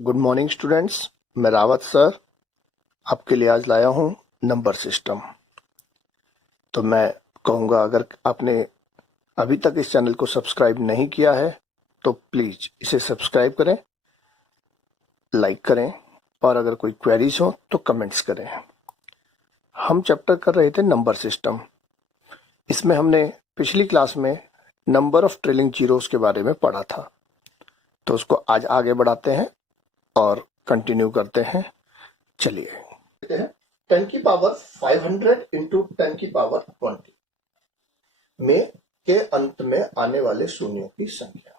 Good morning students, मैं Rawat sir आपके लिए आज लाया हूँ नंबर सिस्टम। तो मैं कहूँगा, अगर आपने अभी तक इस चैनल को सब्सक्राइब नहीं किया है तो प्लीज़ इसे सब्सक्राइब करें, लाइक करें और अगर कोई क्वेरीज हो तो कमेंट्स करें। हम चैप्टर कर रहे थे नंबर सिस्टम। इसमें हमने पिछली क्लास में नंबर ऑफ ट्रेलिंग जीरोस के बारे में पढ़ा था, तो उसको आज आगे बढ़ाते हैं और कंटिन्यू करते हैं। चलिए 10 की पावर 500 इंटू 10 की पावर 20 में के अंत में आने वाले शून्यों की संख्या।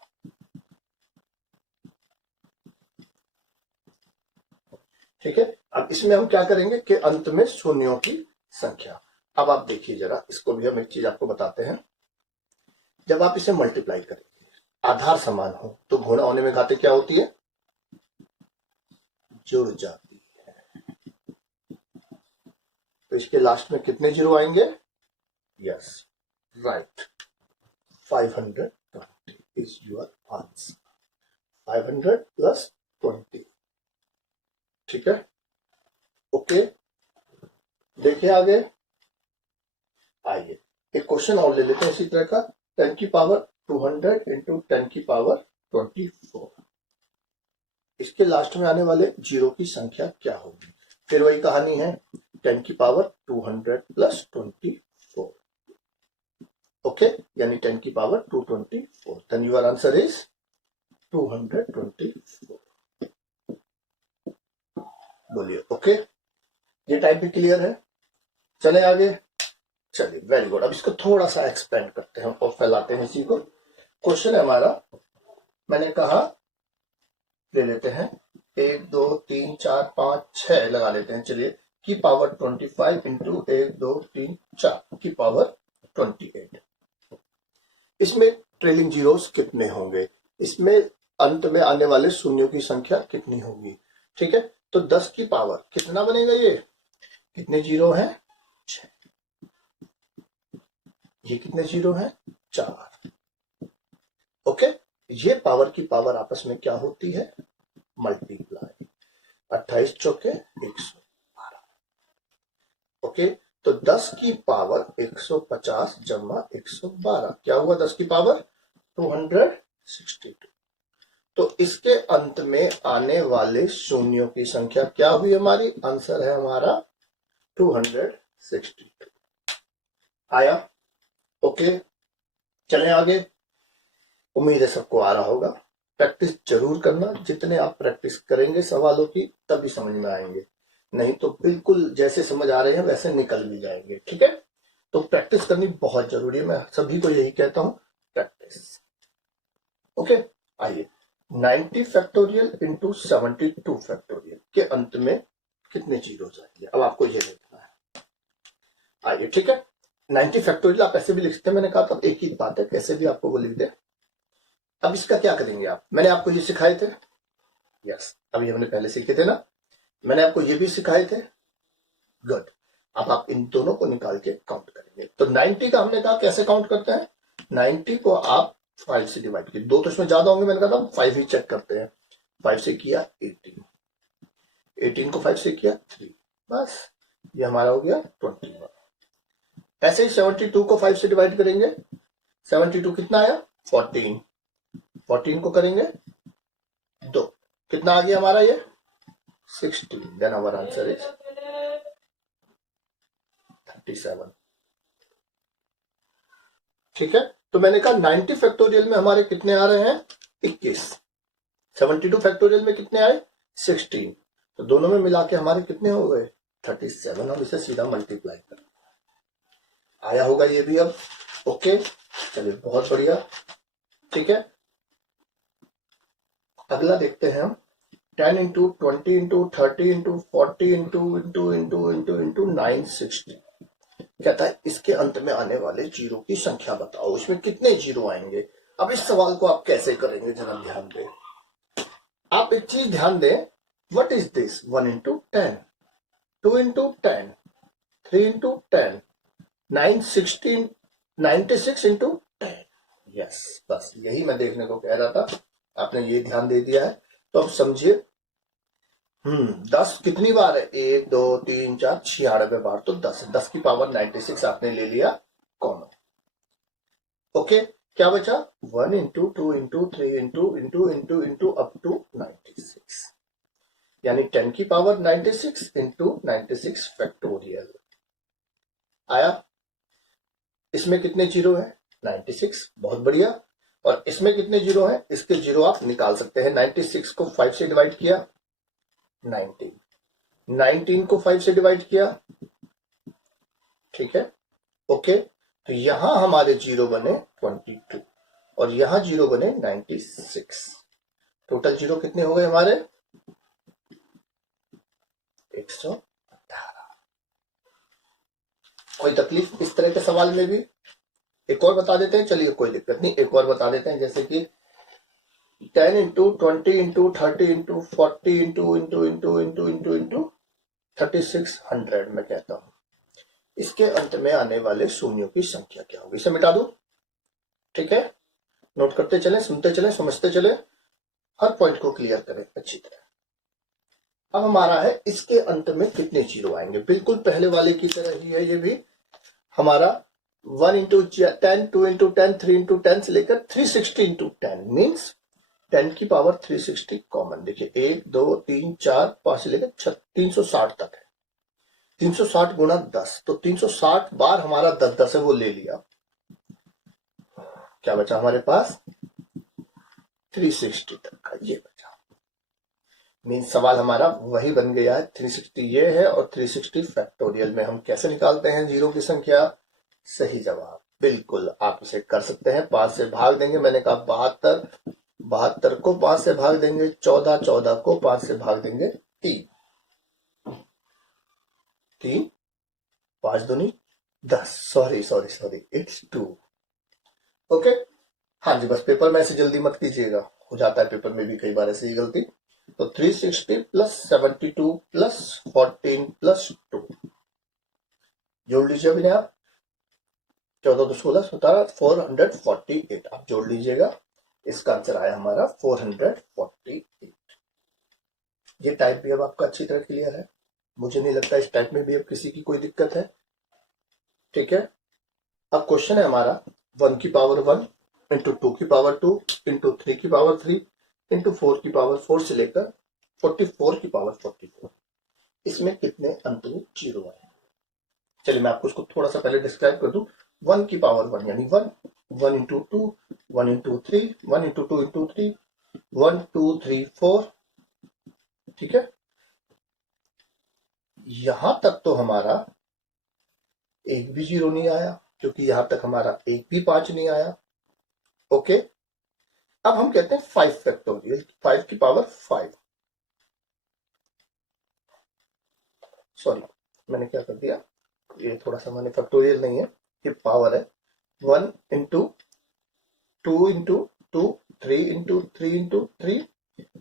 ठीक है, अब इसमें हम क्या करेंगे कि अंत में शून्यों की संख्या। अब आप देखिए जरा, इसको भी हम एक चीज आपको बताते हैं। जब आप इसे मल्टीप्लाई करेंगे, आधार समान हो तो गुणा होने में घाते क्या होती है? जुड़ जाती है। तो इसके लास्ट में कितने जीरो आएंगे? Yes, right, 520 is your answer. 500 plus 20. ठीक है, ओके। देखिए आगे, आइए एक क्वेश्चन और ले लेते हैं इसी तरह का। 10 की पावर 200 इंटू 10 की पावर 24। इसके लास्ट में आने वाले जीरो की संख्या क्या होगी? फिर वही कहानी है, 10 की पावर 200 प्लस 24। ओके, यानी 10 की power 224। Then your answer is 224। बोलिए ओके। ये टाइप भी क्लियर है? चले आगे, चलिए वेरी गुड। अब इसको थोड़ा सा एक्सपेंड करते हैं और फैलाते हैं इसी को। क्वेश्चन है हमारा, मैंने कहा ले लेते हैं 1 2 3 4 5 6 लगा लेते हैं। चलिए, की पावर 25 इंटू 1 2 3 4 की पावर 28। इसमें ट्रेलिंग जीरोस कितने होंगे? इसमें अंत में आने वाले शून्यों की संख्या कितनी होगी? ठीक है, तो 10 की पावर कितना बनेगा? ये कितने जीरो हैं? 6। ये कितने जीरो हैं? 4। ओके, ये पावर की पावर आपस में क्या होती है? मल्टीप्लाई। 28 चौके 112। ओके, तो 10 की पावर 150 जमा 112 क्या हुआ? 10 की पावर 262। तो इसके अंत में आने वाले शून्यों की संख्या क्या हुई हमारी? आंसर है हमारा 262। आया? ओके, चलें आगे। उम्मीद है सबको आ रहा होगा। प्रैक्टिस जरूर करना, जितने आप प्रैक्टिस करेंगे सवालों की तभी समझ में आएंगे, नहीं तो बिल्कुल जैसे समझ आ रहे हैं वैसे निकल भी जाएंगे। ठीक है, तो प्रैक्टिस करनी बहुत जरूरी है, मैं सभी को यही कहता हूं, प्रैक्टिस। ओके, आइए 90 फैक्टोरियल इंटू 72 फैक्टोरियल के अंत में कितने जीरो जाएंगे? अब आपको ये देखना है। आइए, ठीक है, 90 फैक्टोरियल आप ऐसे भी लिख सकते हैं, मैंने कहा था एक ही बात है, कैसे भी आपको वो लिख दे। अब इसका क्या करेंगे आप? मैंने आपको ये सिखाए थे, यस, अभी हमने पहले सीखे थे ना, मैंने आपको ये भी सिखाए थे, गुड। अब आप इन दोनों को निकाल के काउंट करेंगे। तो 90 का हमने कहा कैसे काउंट करते हैं? 90 को आप 5 से डिवाइड कीजिए, दो तो इसमें ज्यादा होंगे, मैंने कहा था 5 ही चेक करते हैं। 5 से किया 18, 18 को 5 से किया 3, बस ये हमारा हो गया 21। ऐसे ही 72 को 5 से डिवाइड करेंगे, 72 कितना आया? 14, 14 को करेंगे 2, कितना आ गया हमारा? ये 16। Then our answer is 37। ठीक है, तो मैंने कहा 90 फैक्टोरियल में हमारे कितने आ रहे हैं? 21। 72 फैक्टोरियल में कितने आए? 16। तो दोनों में मिला के हमारे कितने हो गए? 37। हम इसे सीधा मल्टीप्लाई कर, आया होगा ये भी अब। ओके, चलिए बहुत बढ़िया। ठीक है, अगला देखते हैं हम। 10 into 20 into 30 into 40 into into into into into 960। कहता है इसके अंत में आने वाले जीरो की संख्या बताओ, इसमें कितने जीरो आएंगे? अब इस सवाल को आप कैसे करेंगे जरा ध्यान दें। आप एक चीज ध्यान दें, what is this? 1 into 10, 2 into 10, 3 into 10, 916, 96 into 10। Yes, बस यही मैं देखने को कह रहा था, आपने ये ध्यान दे दिया है। तो अब समझिए 10 कितनी बार है? 1 2 3 4 96 बार, तो 10 है। 10 की पावर 96 आपने ले लिया कॉमन। ओके, क्या बचा? 1 into 2 into 3 into up to 96, यानी 10 की पावर 96 इंटू 96 फैक्टोरियल आया। इसमें कितने जीरो है? 96। बहुत बढ़िया। और इसमें कितने जीरो है? इसके जीरो आप निकाल सकते हैं। 96 को 5 से डिवाइड किया 19, 19 को 5 से डिवाइड किया, ठीक है। ओके, तो यहां हमारे जीरो बने 22 और यहां जीरो बने 96। टोटल जीरो कितने हो गए हमारे? 118। कोई तकलीफ इस तरह के सवाल में भी? एक और बता देते हैं, चलिए कोई दिक्कत नहीं, एक और बता देते हैं। जैसे कि 10 इंटू 20 इंटू 30 इंटू 40 इंटू 3600 में कहता हूं, इसके अंत में आने वाले शून्यों की संख्या क्या होगी? इसे मिटा दो, ठीक है। नोट करते चले, सुनते चले, समझते चले, हर पॉइंट को क्लियर करें अच्छी तरह। अब हमारा है इसके अंत में कितने जीरो आएंगे? बिल्कुल पहले वाले की तरह ही है ये भी। हमारा 1 इंटू 10, 2 इंटू 10, 3 इंटू 10 से लेकर 360 इंटू 10 मीन्स 10 की पावर 360 कॉमन। देखिए 1 2 3 4 5 से लेकर 360 तक है। 360 गुणा 10, तो 360 बार हमारा 10 है, वो ले लिया। क्या बचा हमारे पास? 360 तक का ये बचा। मीन्स सवाल हमारा वही बन गया है। 360 ये है और 360 फैक्टोरियल में हम कैसे निकालते हैं जीरो की संख्या? सही जवाब, बिल्कुल आप इसे कर सकते हैं। 5 से भाग देंगे, मैंने कहा 72, 72 को 5 से भाग देंगे 14, 14 को 5 से भाग देंगे 3, 3 5 दूनी 10, सॉरी इट्स 2। ओके, हाँ जी, बस पेपर में ऐसे जल्दी मत कीजिएगा, हो जाता है पेपर में भी कई बार ऐसी गलती। तो 360 प्लस 72 प्लस 14 प्लस 2 जोड़ लीजिए अभी आप। 14 तो 16 17 448 आप जोड़ लीजिएगा। इसका आंसर आया हमारा 448। ये टाइप भी अब आपका अच्छी तरह क्लियर है। मुझे नहीं लगता इस टाइप में भी अब किसी की कोई दिक्कत है, ठीक है। अब क्वेश्चन है हमारा 1 की पावर 1 इंटू 2 की पावर 2 इंटू 3 की पावर 3 इंटू 4 की पावर 4 से लेकर 44 की पावर 44, इसमें कितने अंक में जीरो आए? चलिए मैं आपको इसको थोड़ा सा पहले डिस्क्राइब कर दूं। 1 की पावर 1 यानी 1, 1 इंटू 2, 1 इंटू 3, 1 इंटू 2 इंटू 3, 1 2 3 4, ठीक है। यहां तक तो हमारा एक भी जीरो नहीं आया, क्योंकि यहां तक हमारा एक भी 5 नहीं आया। ओके, अब हम कहते हैं 5 फैक्टोरियल, 5 की पावर 5, सॉरी मैंने क्या कर दिया, ये थोड़ा सा मैंने फैक्टोरियल नहीं है, ये पावर है। 1 into 2 into 2, 3 into 3 into 3,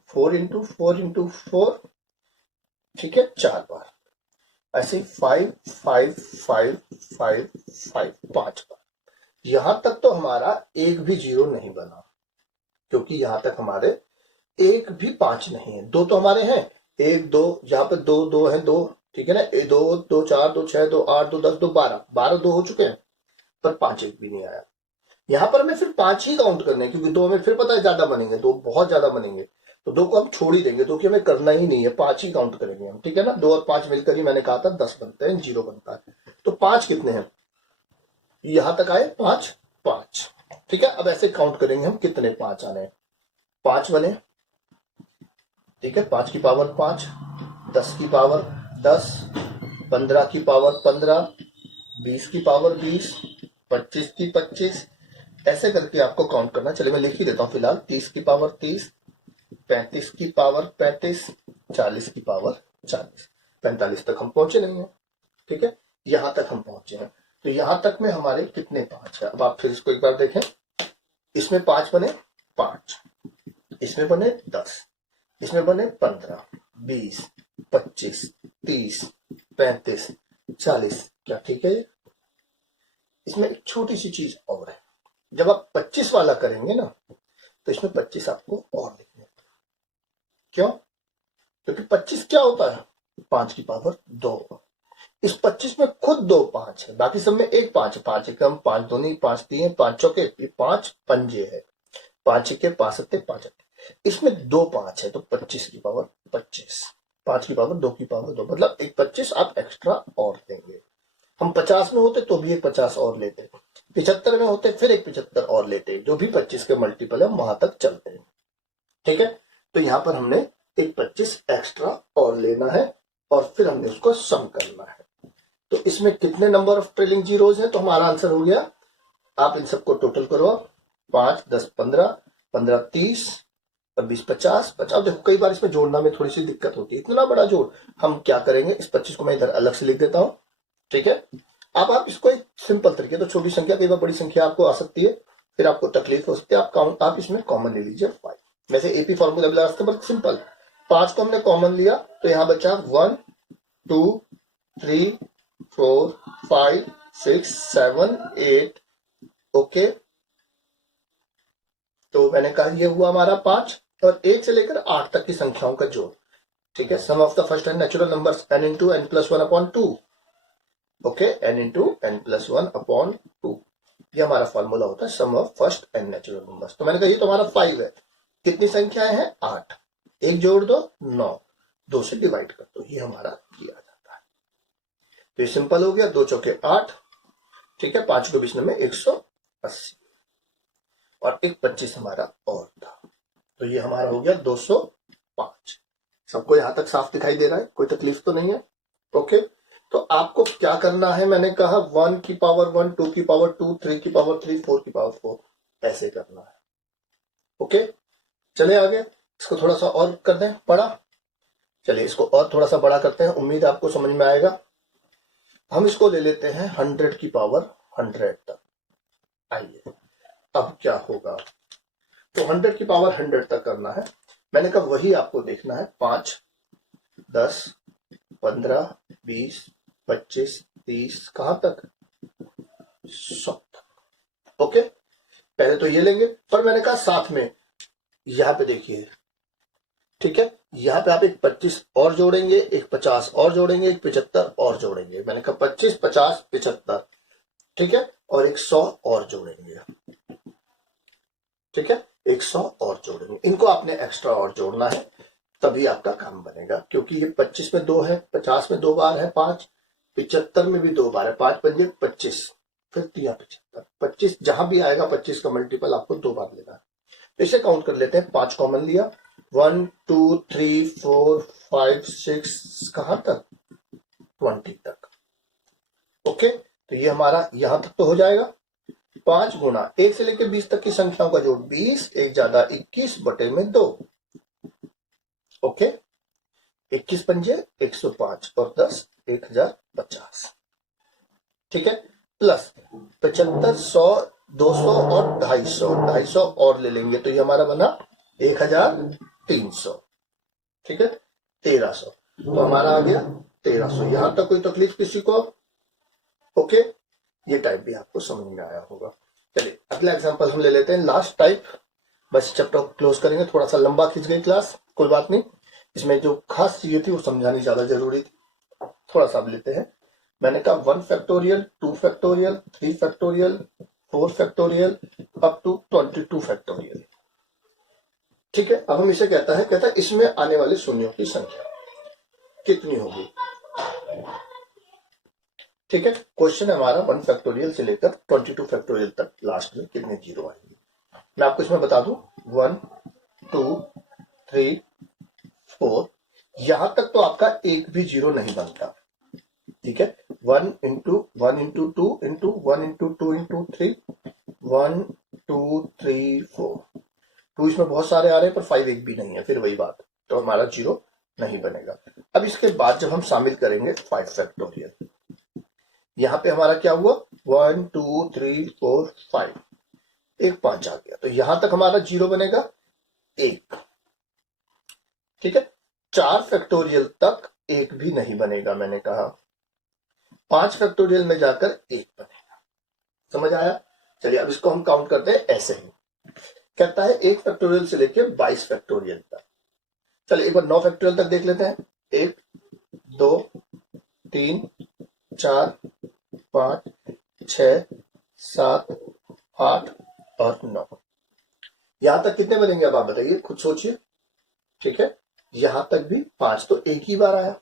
4 into 4 into 4, ठीक है, 4 बार। ऐसे 5 5 5 5 5 5 बार। यहां तक तो हमारा एक भी जीरो नहीं बना, क्योंकि यहां तक हमारे एक भी 5 नहीं है। दो तो हमारे हैं, 1 2, यहाँ पे 2 2 है, 2, ठीक है ना, 2 2 4 2 6 2 8 2 10 2 12, 12 2 हो चुके हैं, पर 5 एक भी नहीं आया। यहां पर हमें फिर 5 ही काउंट करने हैं, क्योंकि 2 में फिर पता है ज्यादा बनेंगे, 2 बहुत ज्यादा बनेंगे, तो 2 को हम छोड़ ही देंगे, तो कि हमें करना ही नहीं है, 5 ही काउंट करेंगे हम, ठीक है ना। 2 और 5 मिलकर ही मैंने कहा था 10 बनते हैं, जीरो बनता है। तो 5 कितने हैं? यहां तक आए 5 5, ठीक है। अब ऐसे काउंट करेंगे हम कितने 5 आने हैं। 5 बने, ठीक है, 5 की पावर 5, 10 की पावर 10, 15 की पावर 15, 20 की पावर 20, 25 की 25, ऐसे करके आपको काउंट करना। चलिए मैं लिख ही देता हूं फिलहाल। 30 की पावर 30, 35 की पावर 35, 40 की पावर 40, 45 तक हम पहुंचे नहीं है, ठीक है, यहां तक हम पहुंचे हैं। तो यहां तक में हमारे कितने 5 है? अब आप फिर इसको एक बार देखें। इसमें 5 बने 5, इसमें बने 10, इसमें बने 15, 20, 25, 30, 35, 40, क्या ठीक है? इसमें एक छोटी सी चीज और है, जब आप 25 वाला करेंगे ना, तो इसमें 25 आपको और लिखने, क्यों? क्योंकि 25 क्या होता है, 5 की पावर 2। इस 25 में खुद 2 5 है, बाकी सब में एक 5 है। 5 एकम 5 दूनी 5 तीन 5 चौके 5 पंजे है, 5 के 5 सत्ते 5 अट्ठे। इसमें 2 5 है तो 25 की पावर 25, 5 की पावर 2 की पावर 2, मतलब एक 25 आप एक्स्ट्रा और देंगे। हम 50 में होते तो भी एक 50 और लेते, 75 में होते फिर एक 75 और लेते, जो भी 25 के मल्टीपल है वहां तक चलते हैं। ठीक है, तो यहां पर हमने एक 25 एक्स्ट्रा और लेना है और फिर हमने उसको सम करना है। तो इसमें कितने नंबर ऑफ ट्रेलिंग जीरोज है, तो हमारा आंसर हो गया, आप इन सबको टोटल करो, 5 10 15 15 30 और 20 50 50। देखो कई बार इसमें जोड़ना में थोड़ी सी दिक्कत होती है, इतना बड़ा जोड़ हम क्या करेंगे, इस 25 को मैं इधर अलग से लिख देता हूं। ठीक है, अब आप इसको एक सिंपल तरीके, तो छोटी संख्या कई बार बड़ी संख्या आपको आ सकती है, फिर आपको तकलीफ हो सकती है, आप इसमें कॉमन ले लीजिए 5। वैसे एपी फॉर्मूला वाला रास्ता बहुत सिंपल, 5 को हमने कॉमन लिया तो यहां बचा 1 2 3 4 5 6 7 8। ओके, तो मैंने कहा ये हुआ हमारा 5 और 1 से लेकर 8 तक की संख्याओं का जोड़। ठीक है, sum of the first n natural numbers n into n plus 1 upon 2। Okay, n into n plus 1 upon 2, ये हमारा फॉर्मूला होता है sum of first n natural numbers. तो मैंने कहा ये तो हमारा 5 है, कितनी संख्याएं हैं 8, एक जोड़ दो 9, 2 से डिवाइड कर दो, ये हमारा किया जाता है। तो ये सिंपल हो गया, 2 चौके 8। ठीक है, 5 को बीच में 180 और एक 25 हमारा और था, तो ये हमारा हो गया 205। सबको यहां तक साफ दिखाई दे रहा है, कोई तकलीफ तो नहीं है। ओके, तो आपको क्या करना है, मैंने कहा 1 की पावर 1 2 की पावर 2 3 की पावर 3 4 की पावर 4 ऐसे करना है। ओके, चले आगे, इसको थोड़ा सा और कर दें बड़ा। चलिए इसको और थोड़ा सा बड़ा करते हैं, उम्मीद आपको समझ में आएगा। हम इसको ले लेते हैं 100 की पावर 100 तक। आइए अब क्या होगा, तो 100 की पावर 100 तक करना है, मैंने कहा वही आपको देखना है, 5 10 15 20 25 30 कहां तक, 100 तक। ओके, पहले तो ये लेंगे, पर मैंने कहा साथ में यहां पे देखिए, ठीक है, यहां पे आप एक 25 और जोड़ेंगे, एक 50 और जोड़ेंगे, एक 75 और जोड़ेंगे। मैंने कहा 25 50 75, ठीक है, और एक 100 और जोड़ेंगे। ठीक है, 100 और जोड़ेंगे, इनको आपने एक्स्ट्रा और जोड़ना है, तभी आपका काम बनेगा। क्योंकि ये 25 में 2 है, 50 में 2 बार है 5, 75 में भी 2 बार है 5 पंजे 25, फिर 3 75, 25 जहां भी आएगा 25 का मल्टीपल आपको 2 बार लेना है। इसे काउंट कर लेते हैं, 5 कॉमन लिया, 1 2 3 4 5 6 कहां तक, 20 तक। ओके, तो ये हमारा यहां तक तो हो जाएगा। 5 गुना 1 से लेकर 20 तक की संख्याओं का जोड़ 20, एक ज्यादा 21 बटे में 2। ओके, 21 पंजे 105 और 10 1050। ठीक है, प्लस 75 100 200 और 250, 250 और ले लेंगे तो ये हमारा बना 1300। ठीक है, 1300, तो हमारा आ गया 1300। यहां तक कोई तकलीफ किसी को? ओके, ये टाइप भी आपको समझ में आया होगा। चलिए अगला एग्जांपल हम ले लेते हैं, लास्ट टाइप, बस चैप्टर क्लोज करेंगे। थोड़ा सा लंबा खींच गई क्लास, कोई बात नहीं, इसमें जो खास चीजें थी वो समझानी ज्यादा जरूरी थी। थोड़ा सा अब लेते हैं, मैंने कहा 1 factorial 2 factorial 3 factorial 4 factorial up to 22 factorial. ठीक है, अब हम इसे कहता है इसमें आने वाले शून्यों की संख्या कितनी होगी। ठीक है, क्वेश्चन है हमारा 1 फैक्टोरियल से लेकर 22 फैक्टोरियल तक लास्ट में कितने जीरो आएंगे। मैं आपको इसमें बता दूं 1 2 3 4, यहां तक तो आपका एक भी जीरो नहीं बनता। ठीक है, 1 into 1 into 2 into 1 into 2 into 3, 1 2 3 4, 2 इसमें बहुत सारे आ रहे हैं पर 5 एक भी नहीं है, फिर वही बात, तो हमारा जीरो नहीं बनेगा। अब इसके बाद जब हम शामिल करेंगे 5 फैक्टोरियल, यहां पे हमारा क्या हुआ 1 2 3 4 5, एक 5 आ गया, तो यहां तक हमारा जीरो बनेगा 1। ठीक है, 4 फैक्टोरियल तक एक भी नहीं बनेगा, मैंने कहा 5 फैक्टोरियल में जाकर एक बनेगा। समझ आया? चलिए अब इसको हम काउंट करते हैं ऐसे ही, कहता है 1 फैक्टोरियल से लेकर 22 फैक्टोरियल तक। चलिए एक बार 9 फैक्टोरियल तक देख लेते हैं। 1 2 3 4 5 6 7 8 और 9। यहां तक कितने बनेंगे अब आप बताइए, खुद सोचिए। ठीक है, यहां तक भी 5 तो एक ही बार आया।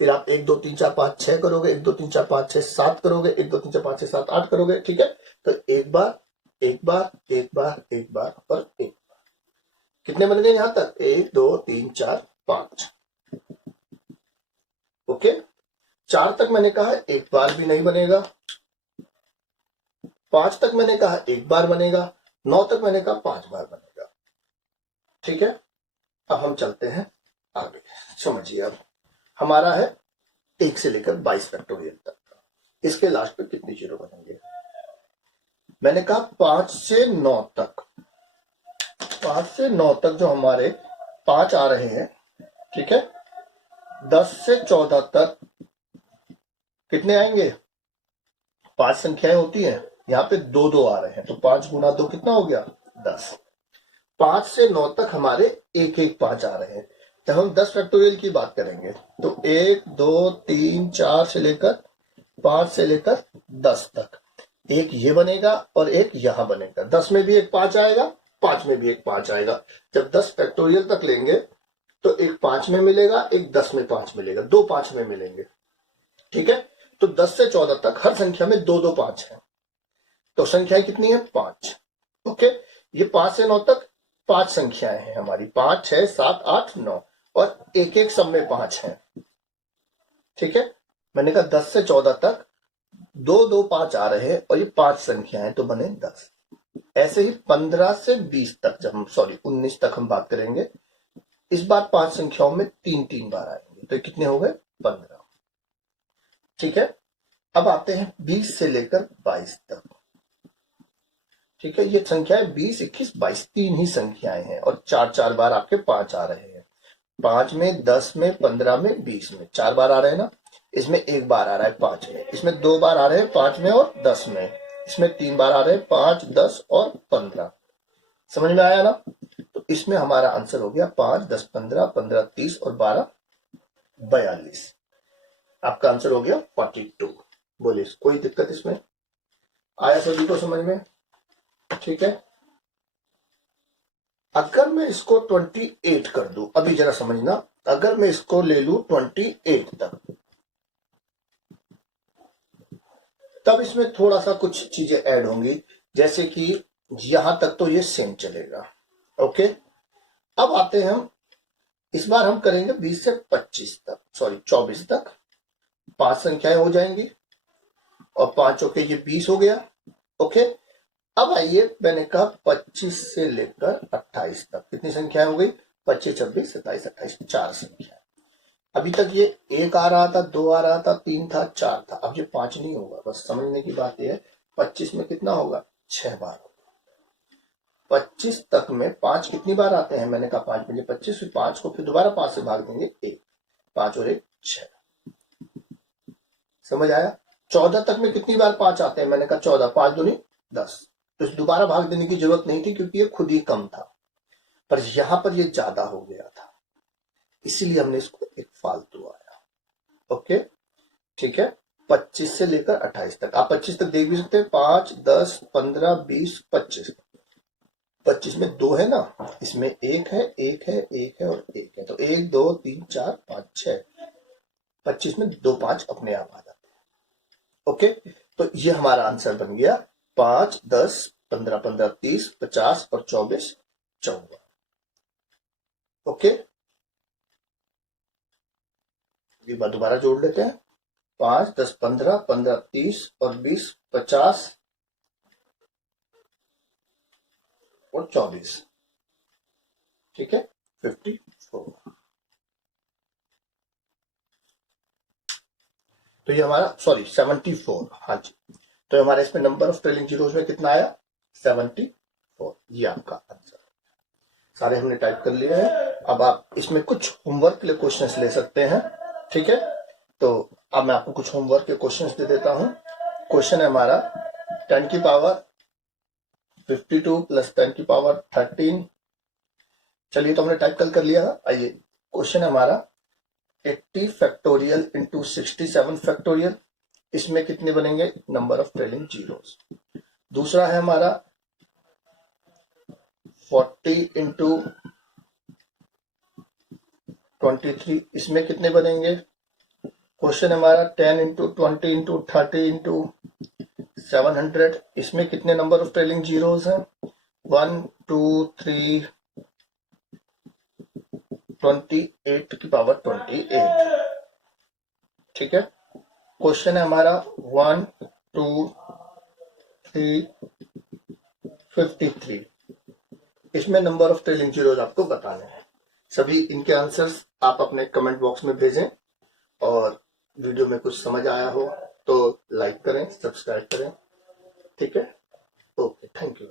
फिर आप 1 2 3 4 5 6 करोगे, 1 2 3 4 5 6 7 करोगे, 1 2 3 4 5 6 7 8 करोगे। ठीक है, तो एक बार एक बार एक बार एक बार और एक। कितने बन गए यहां तक? 1 2 3 4 5। ओके, 4 तक मैंने कहा एक बार भी नहीं बनेगा, 5 तक मैंने कहा एक बार बनेगा, 9 तक मैंने कहा 5 बार बनेगा। ठीक है, अब हम चलते हैं आगे। समझिए, अब हमारा है 1 से लेकर 22 फैक्टोरियल तक का। इसके लास्ट पे कितने जीरो बनेंगे? मैंने कहा 5 से 9 तक, 5 से 9 तक जो हमारे 5 आ रहे हैं। ठीक है, 10 से 14 तक कितने आएंगे? 5 संख्याएं होती हैं, यहाँ पे 2 2 आ रहे हैं, तो 5 गुना 2 कितना हो गया? 10। 5 से 9 तक हमारे 1 1 5 आ रहे हैं। जब हम 10 फैक्टोरियल की बात करेंगे तो 1 2 3 4 से लेकर 5 से लेकर 10 तक एक ये बनेगा और एक यहां बनेगा। 10 में भी एक 5 आएगा, 5 में भी एक 5 आएगा। जब 10 फैक्टोरियल तक लेंगे तो एक 5 में मिलेगा, एक 10 में 5 मिलेगा, 2 5 में मिलेंगे। ठीक है, तो 10 से 14 तक हर संख्या में 2 2 5 है, तो संख्याएं कितनी है? 5। ओके, ये 5 से 9 तक 5 संख्याएं हैं हमारी, 5 6 7 8 9 और एक एक सब में 5 है। ठीक है, मैंने कहा 10 से 14 तक 2 2 5 आ रहे हैं और ये 5 संख्याएं, तो बने 10। ऐसे ही 15 से 20 तक, जब हम 19 तक हम बात करेंगे, इस बार 5 संख्याओं में 3 3 बार आएंगे, तो कितने हो गए? 15। ठीक है, अब आते हैं 20 से लेकर 22 तक। ठीक है, ये संख्याएं 20 21 22 3 ही संख्याएं हैं और 4 4 बार आपके 5 आ रहे हैं। 5 में 10 में 15 में 20 में 4 बार आ रहे हैं ना। इसमें एक बार आ रहा है 5 में, इसमें 2 बार आ रहे हैं 5 में और 10 में, इसमें 3 बार आ रहे हैं 5 10 और 15। समझ में आया ना? तो इसमें हमारा आंसर हो गया 5 10 15 15 30 और 12 42। आपका आंसर हो गया 42। बोलिए, कोई दिक्कत इसमें? आया सभी को समझ में? ठीक है, अगर मैं इसको 28 कर दूं, अभी जरा समझना, अगर मैं इसको ले लूं 28 तक, तब इसमें थोड़ा सा कुछ चीजें ऐड होंगी, जैसे कि यहां तक तो ये सेम चलेगा। ओके, अब आते हैं हम, इस बार हम करेंगे 20 से 25 तक, 24 तक। 5 संख्याएं हो जाएंगी और 5 ओके, ये 20 हो गया। ओके, अब आइए, मैंने कहा 25 से लेकर 28 तक कितनी संख्याएं हो गई? 25 26 27 28, 4 संख्या। अभी तक ये 1 आ रहा था, 2 आ रहा था, 3 था, 4 था, अब ये 5 नहीं होगा। बस समझने की बात यह है, 25 में कितना होगा? 6 बार होगा। 25 तक में 5 कितनी बार आते हैं? मैंने कहा 5 में 25, फिर 5 को फिर दोबारा 5 से भाग देंगे, 1, 5 और 1 6। समझ आया? 14 तक में कितनी बार 5 आते हैं? मैंने कहा 14, 5 दूनी 10, तो दोबारा भाग देने की जरूरत नहीं थी क्योंकि ये खुद ही कम था, पर यहां पर ये ज्यादा हो गया था, इसीलिए हमने इसको एक फालतू आया। ओके, ठीक है, 25 से लेकर 28 तक। आप 25 तक देख भी सकते हैं, 5 10 15 20 25। 25 में 2 है ना, इसमें 1 है 1 है 1 है और 1 है, तो 1 2 3 4 5 6। 25 में 2 5 अपने आप आ जाते हैं। ओके, तो ये हमारा आंसर बन गया 5 10 15 15 30 50 और 24 54। ओके, एक बार दोबारा जोड़ लेते हैं, 5 10 15 15 30 और 20 50 और 24। ठीक है, 54। तो ये हमारा 74। हाँ जी, तो हमारा इसमें नंबर ऑफ ट्रेलिंग जीरोज में कितना आया? 74। ये आपका आंसर। सारे हमने टाइप कर लिए हैं। अब आप इसमें कुछ होमवर्क के लिए क्वेश्चंस ले सकते हैं। ठीक है, तो अब मैं आपको कुछ होमवर्क के क्वेश्चंस दे देता हूं। क्वेश्चन है हमारा 10 की पावर 52 प्लस 10 की पावर 13। चलिए, तो हमने टाइप कर लिया है। आइए क्वेश्चन हमारा 80 फैक्टोरियल इंटू 67 फैक्टोरियल, इसमें कितने बनेंगे नंबर ऑफ ट्रेलिंग जीरोस। दूसरा है हमारा 40 इंटू 23, इसमें कितने बनेंगे। क्वेश्चन हमारा 10 इंटू 20 इंटू 30 इंटू 700, इसमें कितने नंबर ऑफ ट्रेलिंग जीरोस हैं। 1 2 3 28 की पावर 28। ठीक है। क्वेश्चन है हमारा 1 2 3 53, इसमें नंबर ऑफ ट्रेलिंग जीरोस आपको बताने हैं। सभी इनके आंसर्स आप अपने कमेंट बॉक्स में भेजें, और वीडियो में कुछ समझ आया हो तो लाइक करें, सब्सक्राइब करें। ठीक है, ओके, थैंक यू।